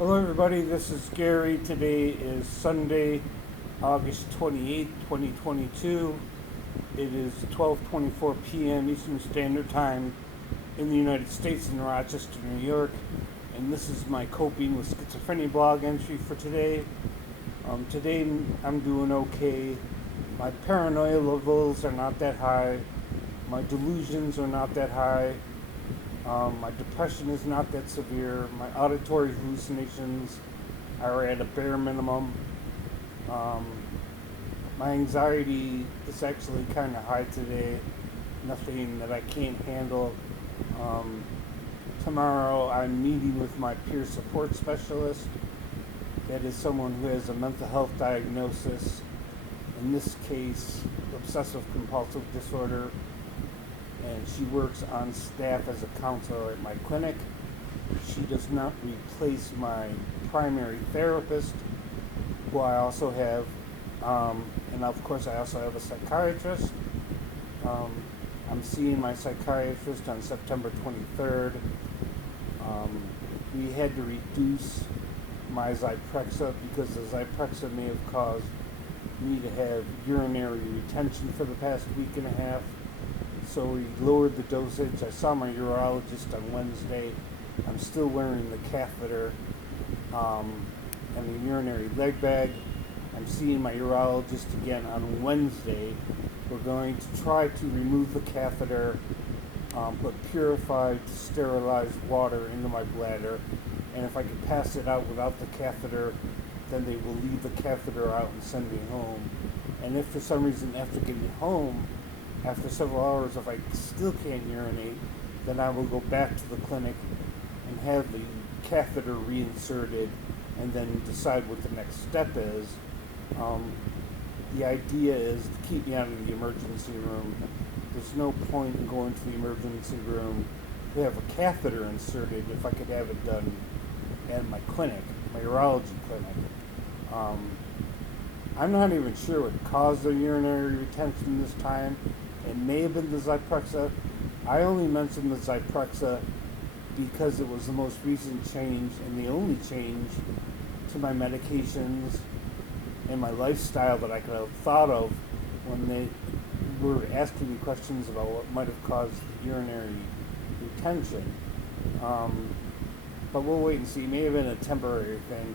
Hello, everybody. This is Gary. Today is Sunday, August 28th, 2022. It is 12:24 p.m. Eastern Standard Time in the United States in Rochester, New York. And this is my coping with schizophrenia blog entry for today. Today I'm doing okay. My paranoia levels are not that high. My delusions are not that high. My depression is not that severe. My auditory hallucinations are at a bare minimum. Um, my anxiety is actually kind of high today. Nothing that I can't handle. Um, Tomorrow I'm meeting with my peer support specialist. That is someone who has a mental health diagnosis. In this case, obsessive compulsive disorder, and she works on staff as a counselor at my clinic. She does not replace my primary therapist, who I also have, and of course I also have a psychiatrist. Um, I'm seeing my psychiatrist on September 23rd. We had to reduce my Zyprexa because the Zyprexa may have caused me to have urinary retention for the past week and a half. So we lowered the dosage. I saw my urologist on Wednesday. I'm still wearing the catheter and the urinary leg bag. I'm seeing my urologist again on Wednesday. We're going to try to remove the catheter, put purified, sterilized water into my bladder. And if I can pass it out without the catheter, then they will leave the catheter out and send me home. And if for some reason after getting home, after several hours, if I still can't urinate, then I will go back to the clinic and have the catheter reinserted and then decide what the next step is. The idea is to keep me out of the emergency room. There's no point in going to the emergency room to have a catheter inserted if I could have it done at my clinic, my urology clinic. I'm not even sure what caused the urinary retention this time. It may have been the Zyprexa. I only mentioned the Zyprexa because it was the most recent change and the only change to my medications and my lifestyle that I could have thought of when they were asking me questions about what might have caused urinary retention. But we'll wait and see. It may have been a temporary thing.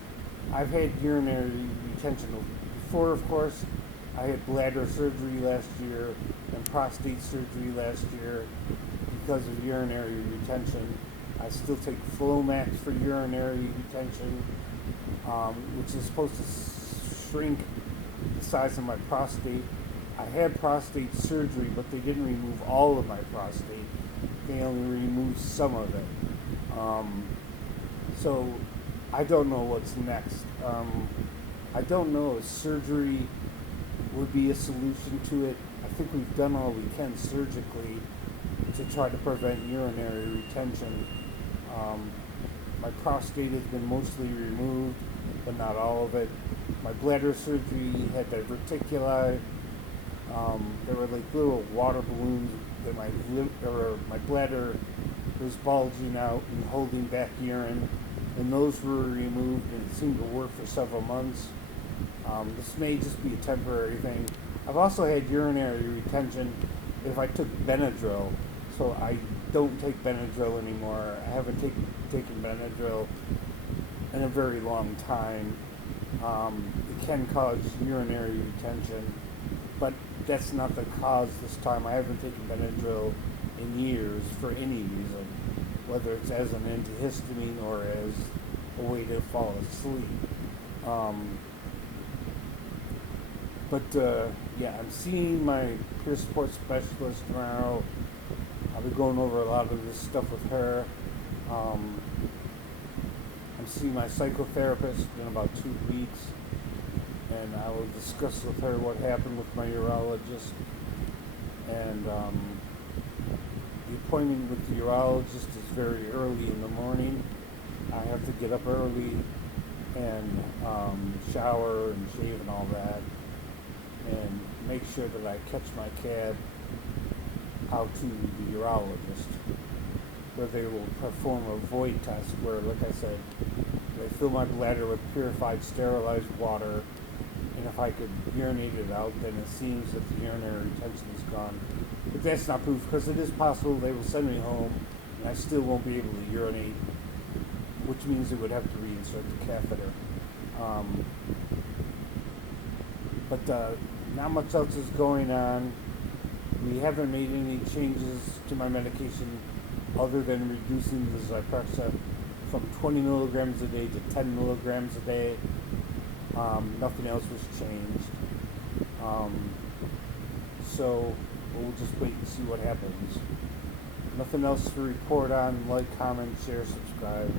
I've had urinary retention before, of course. I had bladder surgery last year and prostate surgery last year because of urinary retention. I still take Flomax for urinary retention, which is supposed to shrink the size of my prostate. I had prostate surgery, but they didn't remove all of my prostate. They only removed some of it. So I don't know what's next. I don't know if surgery would be a solution to it. I think we've done all we can surgically to try to prevent urinary retention. My prostate has been mostly removed, but not all of it. My bladder surgery had diverticuli. There were like little water balloons that my bladder was bulging out and holding back urine, and those were removed, and it seemed to work for several months. This may just be a temporary thing. I've also had urinary retention if I took Benadryl, so I don't take Benadryl anymore. I haven't taken Benadryl in a very long time. It can cause urinary retention, but that's not the cause this time. I haven't taken Benadryl in years for any reason, whether it's as an antihistamine or as a way to fall asleep. Yeah, I'm seeing my peer support specialist tomorrow. I'll be going over a lot of this stuff with her. I'm seeing my psychotherapist in about 2 weeks, and I will discuss with her what happened with my urologist. And the appointment with the urologist is very early in the morning. I have to get up early and shower and shave and all that, and make sure that I catch my cab out to the urologist, where they will perform a void test where, like I said, They fill my bladder with purified, sterilized water, and if I could urinate it out, then it seems that the urinary retention is gone. But that's not proof, because it is possible they will send me home, and I still won't be able to urinate, which means they would have to reinsert the catheter. But not much else is going on. We haven't made any changes to my medication other than reducing the Zyprexa from 20 milligrams a day to 10 milligrams a day. Nothing else was changed. So we'll just wait and see what happens. Nothing else to report on. Like, comment, share, subscribe.